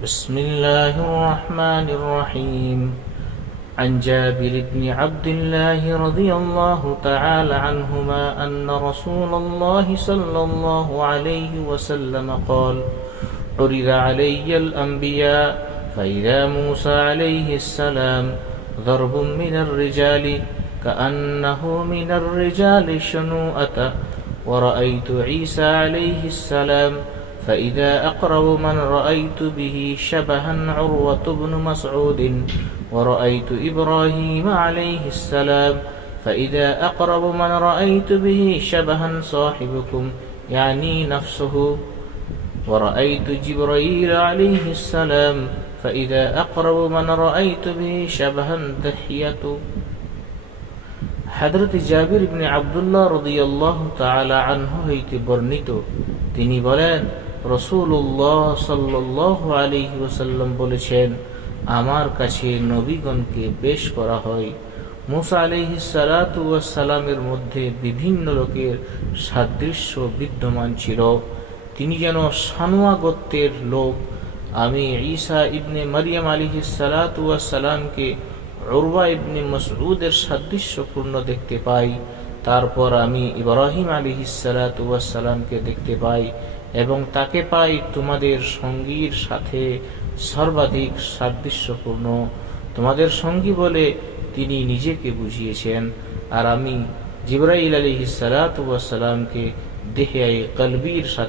بسم الله الرحمن الرحيم. عن جابر بن عبد الله رضي الله تعالى عنهما أن رسول الله صلى الله عليه وسلم قال عرض علي الأنبياء فإذا موسى عليه السلام ضرب من الرجال كأنه من الرجال شنوءة ورأيت عيسى عليه السلام فإذا أقرب من رأيت به شبها عروة بن مسعود ورأيت إبراهيم عليه السلام فإذا أقرب من رأيت به شبها صاحبكم يعني نفسه ورأيت جبريل عليه السلام فإذا أقرب من رأيت به شبها دحية হাজরত জাবির ইবনে আবদুল্লাহ রদিয়াল্লাহ তাআলা আনহু হইতে বর্ণিত তিনি বলেন রসুল্লাহ সাল্লাহ আলাইহি ওয়াসাল্লাম বলেছেন, আমার কাছে নবীগণকে পেশ করা হয়। মুসা আলাইহি সালামের মধ্যে বিভিন্ন লোকের সাদৃশ্য বিদ্যমান ছিল। তিনি যেন সানুয়া গোত্রের লোক। আমি ঈসা ইবনে মারিয়াম আলিহি সালামকে উরওয়া ইবনে মসরুদের সাদৃশ্যপূর্ণ দেখতে পাই। তারপর আমি ইব্রাহিম আলী সালামকে দেখতে পাই। এবং তাকে পাই তোমাদের সঙ্গীর সাথে সর্বাধিক সাদৃশ্যপূর্ণ। তোমাদের সঙ্গী বলে তিনি নিজেকে বুঝিয়েছেন। আর আমি জিব্রাইল আলী সালামকে দেহে কলবির সাথে